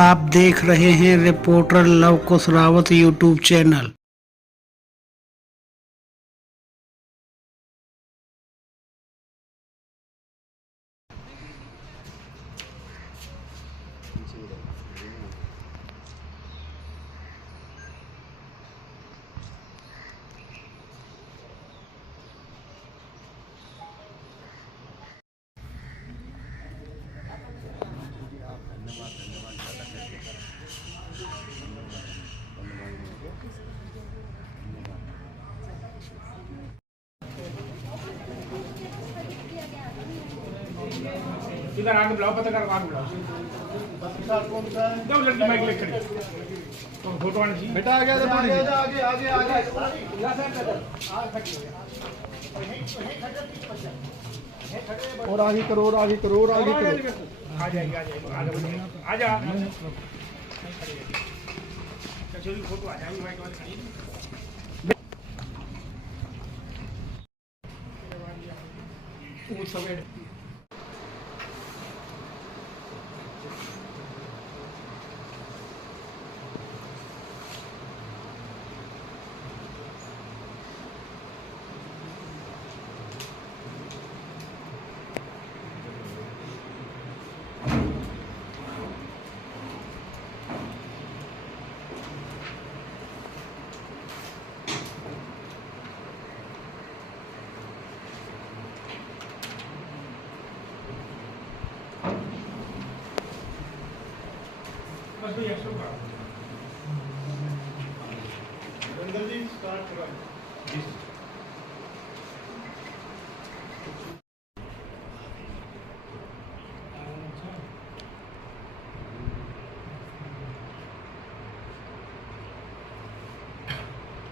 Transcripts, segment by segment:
आप देख रहे हैं रिपोर्टर लव कुश रावत यूट्यूब चैनल। इधर आगे बुलाओ, पत्रकार आगे बुलाओ। पत्रकार कौन सा है? दो लड़की माइक लेकर खड़ी। तो फोटो आनी चाहिए। बेटा आ गया, आगे आगे आगे आगे और आगे करो और आगे करो और आगे करो। आ जाएगी, आ जाएगी, आ जा। चलो फोटो आ जाएगी, माइक वाली खड़ी। वो सब बस भैया शुरू करो। रविंदर जी स्टार्ट करो।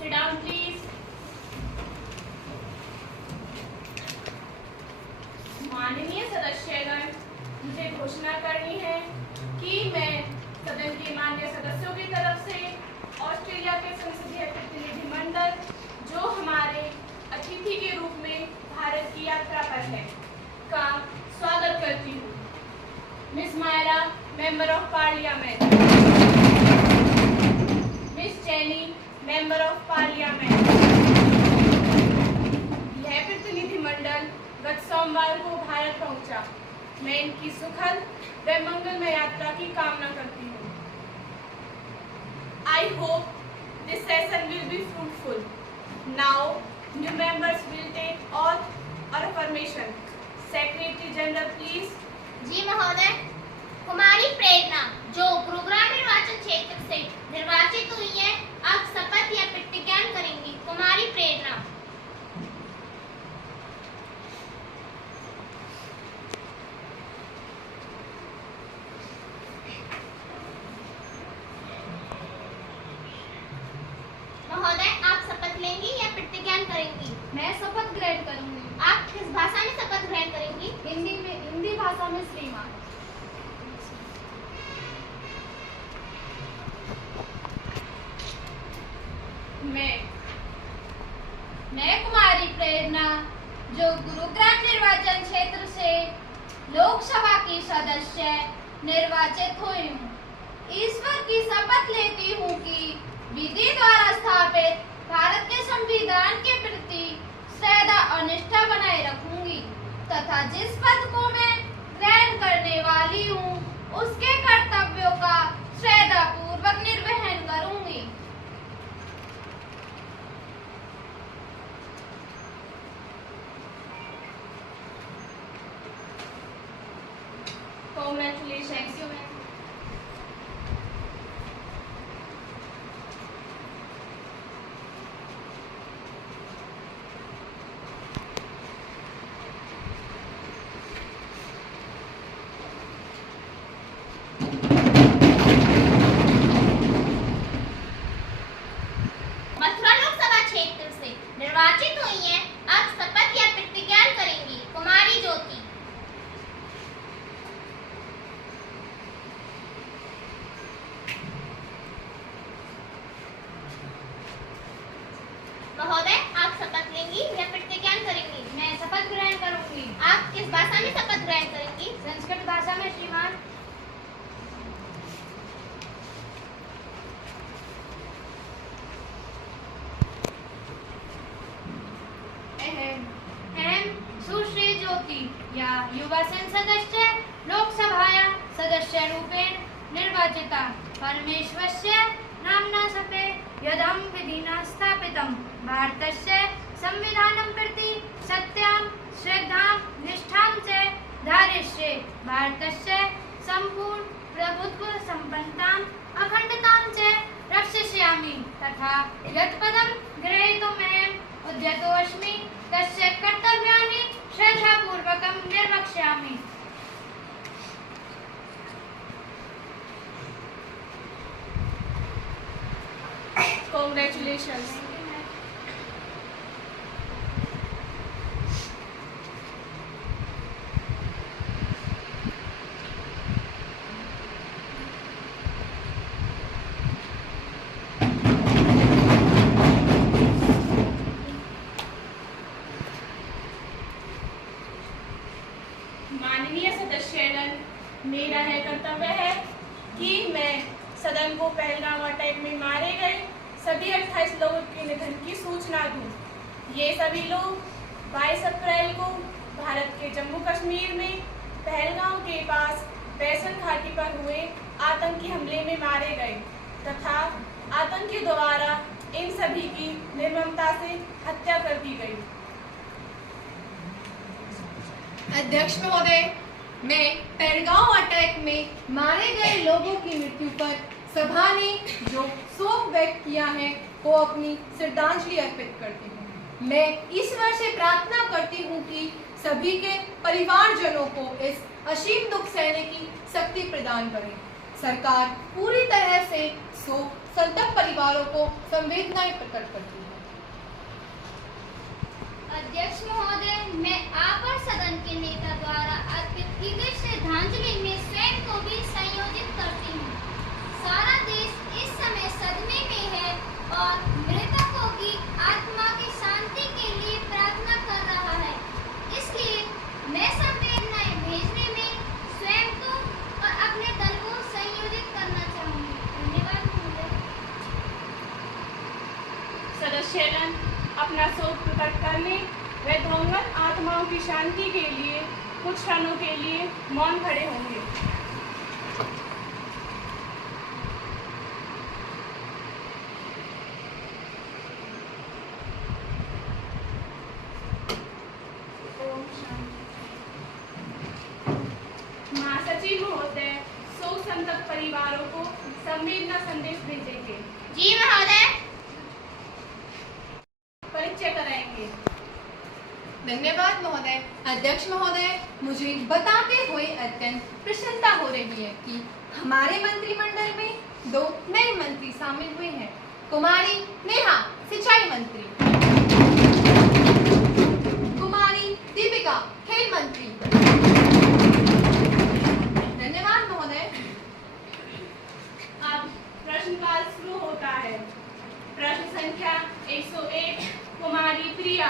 Sit down, please. माननीय सदस्यगण, मुझे घोषणा करनी है कि मैं सदन के माननीय सदस्यों की तरफ से ऑस्ट्रेलिया के संसदीय प्रतिनिधिमंडल जो हमारे अतिथि के रूप में भारत की यात्रा पर है का स्वागत करती हूँ। Miss Myra, member of parliament. Miss Chaney, member of parliament. यह प्रतिनिधिमंडल गत सोमवार को भारत पहुंचा। मैं इनकी सुखद व मंगलमय यात्रा की कामना करती हूँ। I hope this session will be fruitful. Now, new members will take oath or affirmation. Secretary General, please. जी महोदय, कुमारी प्रेरणा जो गुरुग्राम निर्वाचन क्षेत्र से निर्वाचित हुई है, अब शपथ या प्रतिज्ञान करेंगी। कुमारी प्रेरणा। महोदय, आप शपथ लेंगी या प्रतिज्ञान करेंगी? मैं शपथ ग्रहण करूंगी। आप किस भाषा में शपथ ग्रहण करेंगी? हिंदी भाषा में श्रीमान। मैं कुमारी प्रेरणा जो गुरुग्राम निर्वाचन क्षेत्र से लोकसभा की सदस्य निर्वाचित हुई हूँ, ईश्वर की शपथ लेती हूँ कि विधि द्वारा स्थापित भारत के संविधान के प्रति सदा और निष्ठा बनाए रखूंगी तथा जिस पद को मैं ग्रहण करने वाली हूँ उसके कर्तव्यों का सदा पूर्वक निर्वहन करूंगी। Congratulations. मथुरा लोकसभा क्षेत्र से निर्वाचित हुई हैं, अब शपथ या प्रतिज्ञान करेंगी। कुमारी ज्योति। महोदय, आप शपथ लेंगी या प्रतिज्ञान करेंगी? मैं शपथ ग्रहण करूंगी। आप किस भाषा में शपथ ग्रहण करेंगी? संस्कृत भाषा में श्रीमान। युवा संसदस्य लोकसभाया सदस्यरूपेण निर्वाचिता परमेश्वरस्य नाम्ना सते यदहं विधिना स्थापितं भारतस्य संविधानं प्रति सत्यां श्रद्धां निष्ठां च धारयिष्ये भारतस्य सम्पूर्ण प्रभुत्व सम्पन्नताम् अखण्डतां च रक्षयिष्यामि तथा यत् पदं ग्रहीतुमहम् उद्यतोऽस्मि तस्य कर्तव्यानि श्रद्धापूर्वकं निर्वक्ष्यामि। Congratulations. माननीय सदस्यगण, मेरा यह कर्तव्य है कि मैं सदन को पहलगाम अटैक में मारे गए सभी 28 लोगों के निधन की सूचना दूं। ये सभी लोग 22 अप्रैल को भारत के जम्मू कश्मीर में पहलगाम के पास बैसन घाटी पर हुए आतंकी हमले में मारे गए तथा आतंकियों द्वारा इन सभी की निर्ममता से हत्या कर दी गई। अध्यक्ष महोदय, मैं पहलगाम अटैक में मारे गए लोगों की मृत्यु पर सभा ने जो शोक व्यक्त किया है वो अपनी श्रद्धांजलि अर्पित करती हूँ। मैं ईश्वर से प्रार्थना करती हूँ कि सभी के परिवारजनों को इस असीम दुख सहने की शक्ति प्रदान करें। सरकार पूरी तरह से शोक संतप्त परिवारों को संवेदनाएं प्रकट करती है। अध्यक्ष महोदय, मैं आप और सदन के नेता द्वारा अर्पित की गई श्रद्धांजलि में स्वयं को भी संयोजित करती हूँ। सारा देश इस समय सदमे में है और मृतकों की आत्मा की शांति के लिए प्रार्थना कर रहा है। इसलिए मैं संवेदनाएं भेजने में स्वयं को और अपने दल को संयोजित करना चाहूँगी। धन्यवाद महोदय। सदस्यगण, अपना शोक प्रकट करने व दिवंगत आत्माओं की शांति के लिए कुछ क्षणों के लिए मौन खड़े होंगे। महासचिव महोदय शोक संतप्त परिवारों को संवेदना संदेश भेजेंगे। जी महोदय। परिचय कराएंगे। धन्यवाद महोदय। अध्यक्ष महोदय, मुझे बताते हुए अत्यंत प्रसन्नता हो रही है कि हमारे मंत्रिमंडल में 2 नए मंत्री शामिल हुए हैं। कुमारी नेहा सिंचाई मंत्री, कुमारी दीपिका खेल मंत्री। धन्यवाद महोदय। अब प्रश्नकाल शुरू होता है। प्रश्न संख्या 101, कुमारी प्रिया।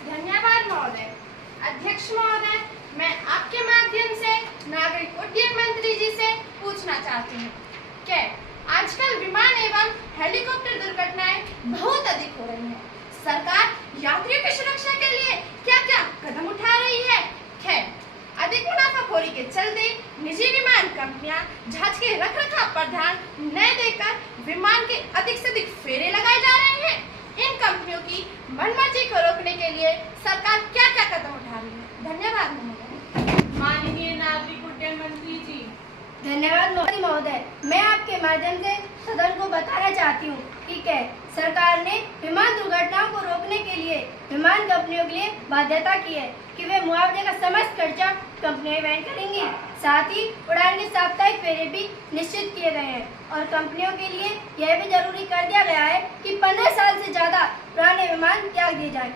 धन्यवाद महोदय। अध्यक्ष महोदय, मैं आपके माध्यम से नागरिक उड्डयन मंत्री जी से पूछना चाहती हूँ कि आजकल विमान एवं हेलीकॉप्टर दुर्घटनाएं बहुत अधिक हो रही हैं। सरकार यात्रियों की सुरक्षा के लिए क्या-क्या कदम उठा रही है? खैर, अधिक मुनाफाखोरी के चलते निजी विमान कंपनियां जहाज के रखरखाव पर ध्यान न देकर विमान के अधिक से अधिक फेरे लगाए जा रहे हैं। इन कंपनियों की मनमर्जी को रोकने के लिए सरकार क्या-क्या कदम उठा रही है? धन्यवाद महोदय। माननीय नागरिक उड्डयन मंत्री जी। धन्यवाद महोदय। मैं आपके माध्यम से सदन को बताना चाहती हूँ कि सरकार ने विमान दुर्घटनाओं को रोकने के लिए विमान कंपनियों के लिए बाध्यता की है कि वे मुआवजे का समस्त खर्चा कंपनियां वहन करेंगी। साथ ही उड़ान के साप्ताहिक फेरे भी निश्चित किए गए हैं और कंपनियों के लिए यह भी जरूरी कर दिया गया है कि 15 साल से ज्यादा पुराने विमान त्याग दिए जाए।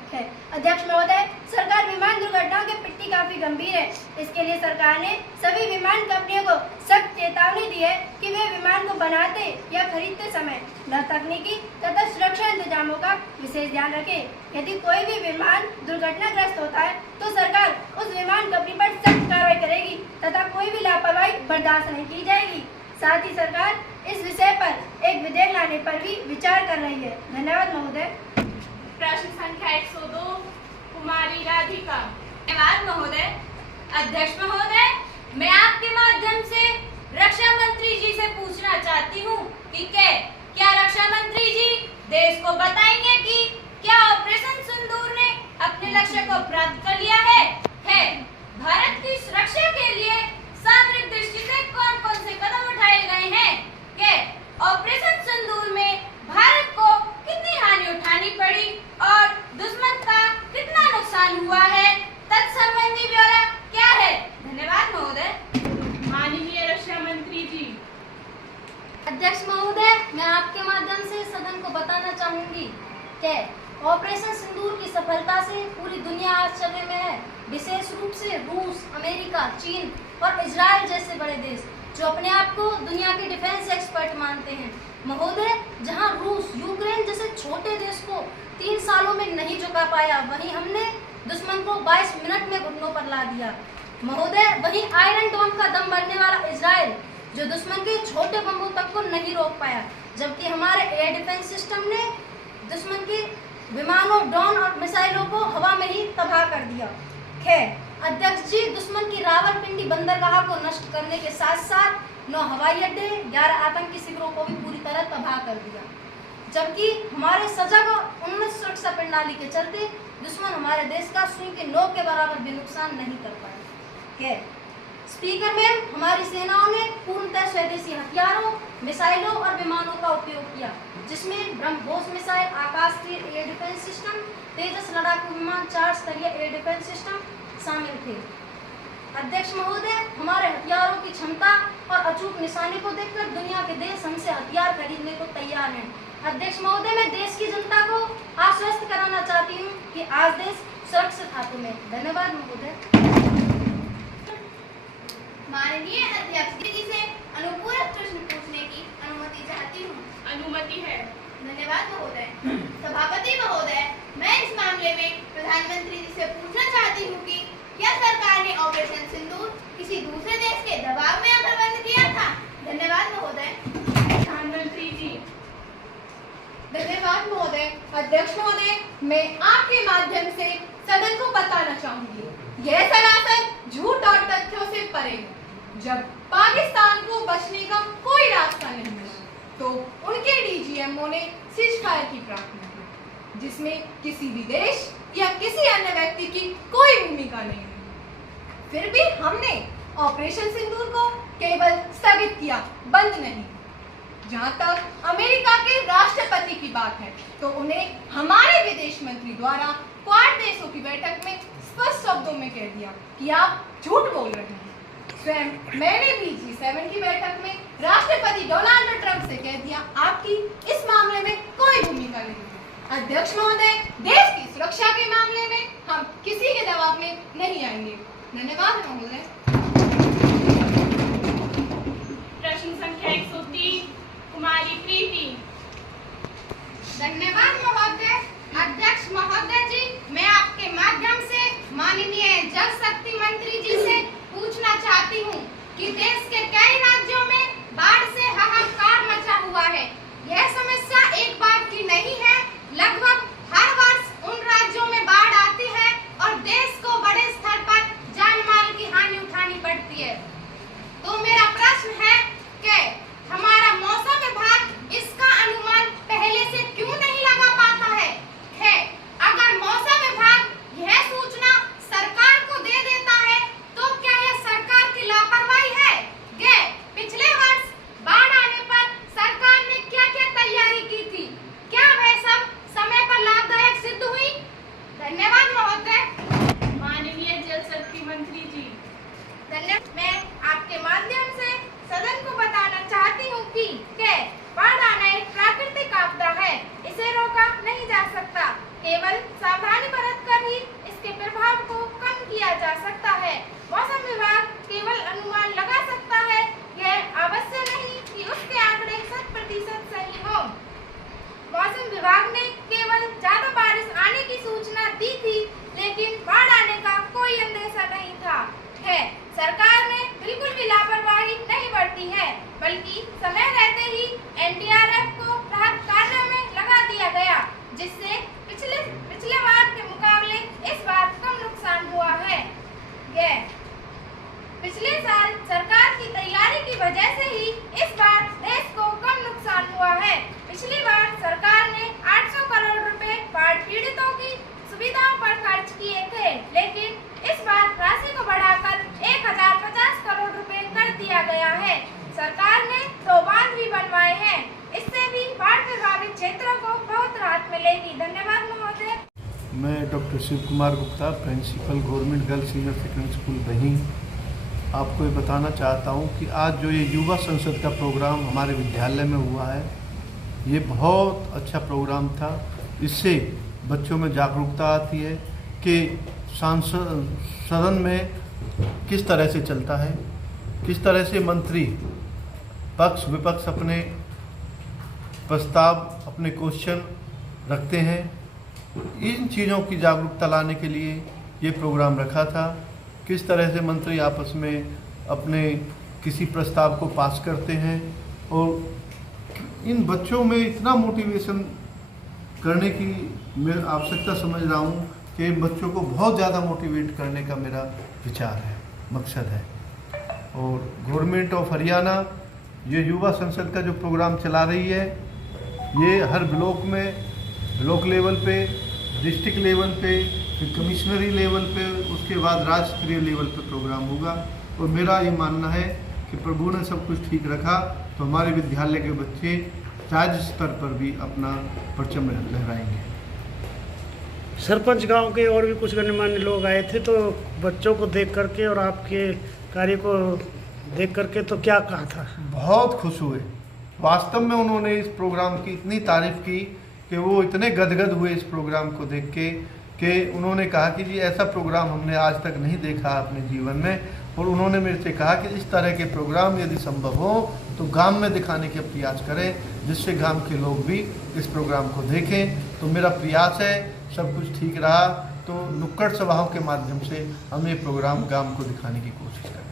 अध्यक्ष महोदय, सरकार विमान दुर्घटनाओं की पिट्टी काफी गंभीर है। इसके लिए सरकार ने सभी विमान कंपनियों को सख्त चेतावनी दी है कि वे विमान को बनाते या खरीदते समय तकनीकी तथा सुरक्षा इंतजामों का विशेष ध्यान रखें। यदि कोई भी विमान दुर्घटनाग्रस्त होता है तो सरकार उस विमान कंपनी पर सख्त कार्रवाई करेगी तथा कोई भी लापरवाही बर्दाश्त नहीं की जाएगी। साथ ही सरकार इस विषय पर एक विधेयक लाने पर भी विचार कर रही है। धन्यवाद महोदय। प्रश्न संख्या 102, कुमारी राधिका। धन्यवाद महोदय। अध्यक्ष महोदय, मैं आपके माध्यम से रक्षा मंत्री जी से पूछना चाहती हूँ कि क्या रक्षा मंत्री जी देश को बताएंगे कि क्या ऑपरेशन सिंदूर ने अपने लक्ष्य को प्राप्त कर लिया है? भारत की सुरक्षा के लिए सामरिक दृष्टि से कौन कौन से कदम उठाए गए हैं? ऑपरेशन सिंदूर में भारत को कितनी हानि उठानी पड़ी और दुश्मन का कितना नुकसान हुआ है? तत्संबंधी ब्यौरा क्या है? धन्यवाद महोदय। माननीय रक्षा मंत्री जी। अध्यक्ष महोदय, मैं आपके माध्यम से सदन को बताना चाहूंगी कि ऑपरेशन सिंदूर की सफलता से पूरी दुनिया आश्चर्य में है। विशेष रूप से रूस, अमेरिका, चीन और इजराइल जैसे बड़े देश जो अपने आप को दुनिया के डिफेंस एक्सपर्ट मानते हैं। महोदय, जहां रूस यूक्रेन जैसे छोटे देश को 3 सालों में नहीं झुका पाया, वहीं हमने दुश्मन को 22 मिनट में घुटनों पर ला दिया। महोदय, वहीं आयरन डोम का दम भरने वाला इजराइल जो दुश्मन के छोटे बमों तक को नहीं रोक पाया, जबकि हमारे एयर डिफेंस सिस्टम ने दुश्मन के विमानों, ड्रोन और मिसाइलों को हवा में ही तबाह कर दिया। अध्यक्ष जी, दुश्मन की रावलपिंडी बंदरगाह को नष्ट करने के साथ साथ 9 हवाई अड्डे, 11 आतंकी शिविरों को भी पूरी तरह तबाह कर दिया, जबकि हमारे सजग और उन्नत सुरक्षा प्रणाली के चलते दुश्मन हमारे देश का सुई के नोक के बराबर भी नुकसान नहीं कर पाया। स्पीकर मैम, हमारी सेनाओं ने पूर्णतः स्वदेशी हथियारों, मिसाइलों और विमानों का उपयोग किया, जिसमें ब्रह्मोस मिसाइल, आकाश तीर एयर डिफेंस सिस्टम, तेजस लड़ाकू विमान, 4 स्तरीय एयर डिफेंस सिस्टम शामिल थे। अध्यक्ष महोदय, हमारे हथियारों की क्षमता और अचूक निशाने को देखकर दुनिया के देश हमसे हथियार खरीदने को तैयार हैं। अध्यक्ष महोदय, मैं देश की जनता को आश्वस्त कराना चाहती हूँ कि आज देश सुरक्षित हाथों में। धन्यवाद महोदय। माननीय अध्यक्ष जी से अनुपूरक प्रश्न पूछने की अनुमति चाहती हूँ। अनुमति है। धन्यवाद महोदय। सभापति महोदय, मैं इस मामले में प्रधानमंत्री जी से पूछना चाहती हूँ कि क्या सरकार ने ऑपरेशन सिंदूर किसी दूसरे देश के दबाव में आकर बंद किया था? धन्यवाद महोदय। प्रधानमंत्री जी। धन्यवाद महोदय। अध्यक्ष महोदय, मैं आपके माध्यम से सदन को बताना चाहूंगी, यह सरासर झूठ और तथ्यों से परे है। जब पाकिस्तान को बचने का कोई रास्ता नहीं मिला तो उनके डीजीएमओ ने सीज फायर की प्रार्थना की, जिसमें किसी भी देश या किसी अन्य व्यक्ति की कोई भूमिका नहीं है। फिर भी हमने ऑपरेशन सिंदूर को केवल स्थगित किया, बंद नहीं। जहां तक अमेरिका के राष्ट्रपति की बात है तो उन्हें हमारे विदेश मंत्री द्वारा क्वाड देशों की बैठक में स्पष्ट शब्दों में कह दिया कि आप झूठ बोल रहे हैं। स्वयं मैंने भी G7 की बैठक में राष्ट्रपति डोनाल्ड ट्रंप से कह दिया, आपकी इस मामले में कोई भूमिका नहीं है। अध्यक्ष महोदय, देश की सुरक्षा के मामले में हम किसी के दबाव में नहीं आएंगे। धन्यवाद महोदय। प्रश्न संख्या 103, कुमारी प्रीति। धन्यवाद महोदय। अध्यक्ष महोदय जी, मैं आपके माध्यम से माननीय जल शक्ति मंत्री जी से पूछना चाहती हूँ कि देश के कई राज्यों में बाढ़ से हाहाकार मचा हुआ है। यह समस्या एक बार की नहीं है, लगभग हर वर्ष उन राज्यों में बाढ़ आती है और देश को बड़े स्तर पर जान माल की हानि उठानी पड़ती है। तो मेरा प्रश्न है कि हमारा मौसम विभाग इसका अनुमान पहले से क्यों नहीं लगा doctor Shiv Kumar Gupta, principal government girls senior secondary school बहीं। आपको ये बताना चाहता हूँ कि आज जो ये युवा संसद का प्रोग्राम हमारे विद्यालय में हुआ है, ये बहुत अच्छा प्रोग्राम था। इससे बच्चों में जागरूकता आती है कि सदन में किस तरह से चलता है, किस तरह से मंत्री पक्ष विपक्ष अपने प्रस्ताव, अपने क्वेश्चन रखते हैं। इन चीज़ों की जागरूकता लाने के लिए ये प्रोग्राम रखा था। किस तरह से मंत्री आपस में अपने किसी प्रस्ताव को पास करते हैं, और इन बच्चों में इतना मोटिवेशन करने की मैं आवश्यकता समझ रहा हूँ कि इन बच्चों को बहुत ज़्यादा मोटिवेट करने का मेरा विचार है, मकसद है। और गवर्नमेंट ऑफ हरियाणा ये युवा संसद का जो प्रोग्राम चला रही है, ये हर ब्लॉक में, ब्लॉक लेवल पे, डिस्ट्रिक्ट लेवल पे, फिर कमिश्नरी लेवल पे, उसके बाद राष्ट्रीय लेवल पे प्रोग्राम होगा। और मेरा ये मानना है कि प्रभु ने सब कुछ ठीक रखा तो हमारे विद्यालय के बच्चे राज्य स्तर पर भी अपना परचम लहराएंगे। सरपंच गांव के और भी कुछ गणमान्य लोग आए थे, तो बच्चों को देख करके और आपके कार्य को देख करके तो क्या कहा था? बहुत खुश हुए। वास्तव में उन्होंने इस प्रोग्राम की इतनी तारीफ़ की कि वो इतने गदगद हुए इस प्रोग्राम को देख के कि उन्होंने कहा कि जी ऐसा प्रोग्राम हमने आज तक नहीं देखा अपने जीवन में। और उन्होंने मेरे से कहा कि इस तरह के प्रोग्राम यदि संभव हो तो गांव में दिखाने के प्रयास करें, जिससे गांव के लोग भी इस प्रोग्राम को देखें। तो मेरा प्रयास है, सब कुछ ठीक रहा तो नुक्कड़ सभाओं के माध्यम से हम ये प्रोग्राम गांव को दिखाने की कोशिश करें।